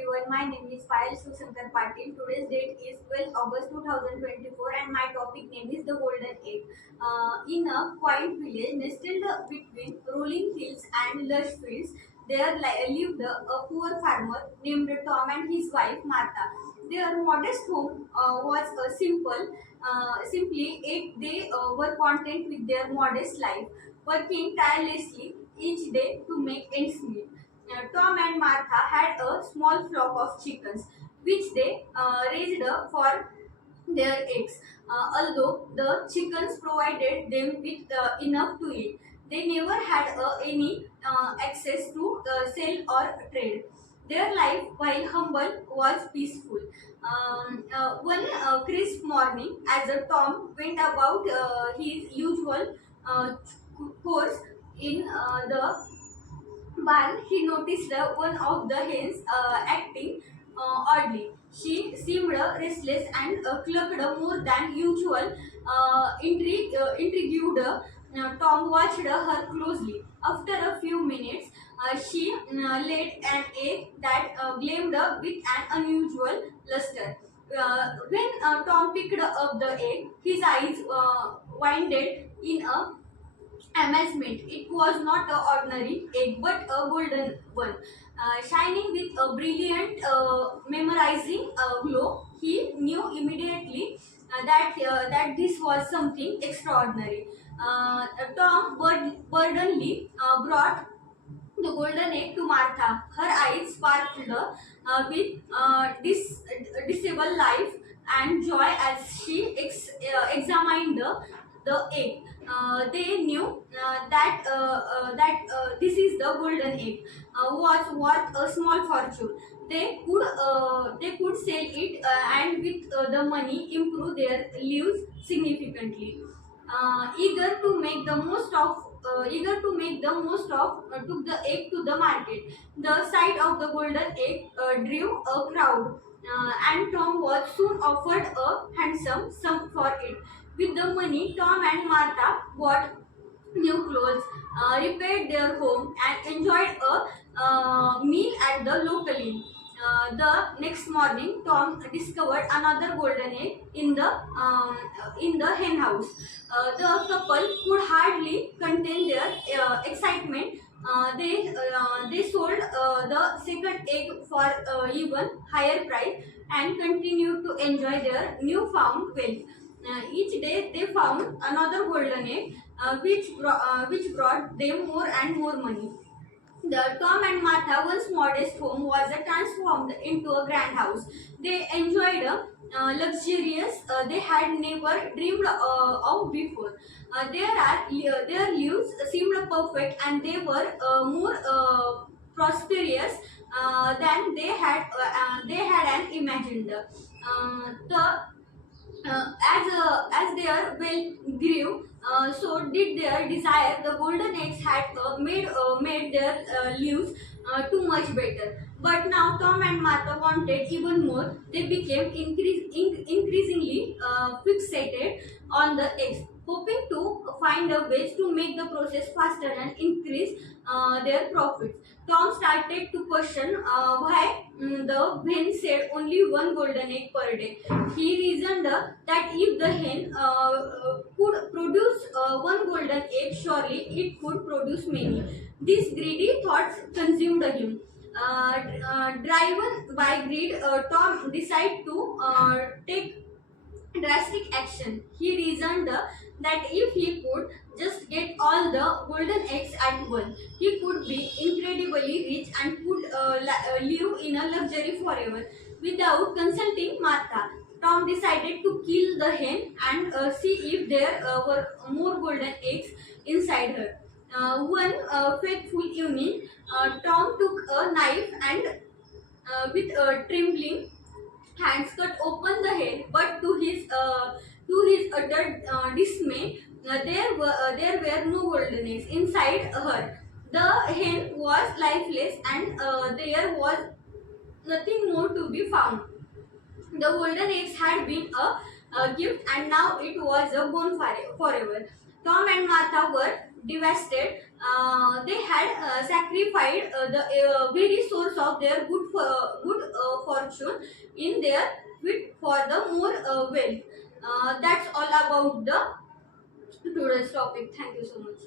everyone, my name is Payal Sushankar Patil. Today's date is 12 August 2024 and my topic name is the Golden Egg. In a quiet village nestled between rolling hills and lush fields, there lived a poor farmer named Tom and his wife Martha. Their modest home was simply yet they were content with their modest life, working tirelessly each day to make ends meet. Tom and Martha had a small flock of chickens, which they raised for their eggs. Although the chickens provided them with enough to eat, they never had any access to sell or trade. Their life, while humble, was peaceful. One crisp morning, as Tom went about his usual course in the barn, he noticed one of the hens acting oddly. She seemed restless and clucked more than usual. Intrigued, Tom watched her closely. After a few minutes, she laid an egg that gleamed with an unusual luster. When Tom picked up the egg, his eyes widened in a amazement. It was not an ordinary egg but a golden one, shining with a brilliant, memorizing glow. He knew immediately that this was something extraordinary. Tom burdenly brought the golden egg to Martha. Her eyes sparkled with disable life and joy as she examined the egg. They knew that this is the golden egg was worth a small fortune. They could sell it and with the money improve their lives significantly. Eager to make the most of took the egg to the market. The sight of the golden egg drew a crowd, and Tom was soon offered a handsome sum for it. With the money, Tom and Martha bought new clothes, repaired their home, and enjoyed a meal at the local inn. The next morning, Tom discovered another golden egg in the hen house. The couple could hardly contain their excitement. They sold the second egg for even higher price and continued to enjoy their newfound wealth. Each day they found another golden egg, which brought them more and more money. The Tom and Martha once modest home was transformed into a grand house. They enjoyed a luxurious they had never dreamed of before. Their lives seemed perfect and they were more prosperous than they had imagined. The as their wealth grew, so did their desire. The golden eggs had made their lives too much better. But now Tom and Martha wanted even more. They became increasingly fixated on the eggs, hoping to find a ways to make the process faster and increase their profits. Tom started to question why the hen said only one golden egg per day. He reasoned that if the hen could produce one golden egg, surely it could produce many. These greedy thoughts consumed him. Driven by greed, Tom decided to take drastic action. He reasoned that if he could just get all the golden eggs at once, he could be incredibly rich and could live in a luxury forever. Without consulting Martha, Tom decided to kill the hen and see if there were more golden eggs inside her. One fateful evening, Tom took a knife and with trembling hands cut open the head, but to his utter dismay, there were no golden eggs inside her. The hen was lifeless, and there was nothing more to be found. The golden eggs had been a gift, and now it was a bone forever. Tom and Martha were devastated. They had sacrificed the very source of their good fortune in their quest for the more wealth. That's all about the today's topic. Thank you so much.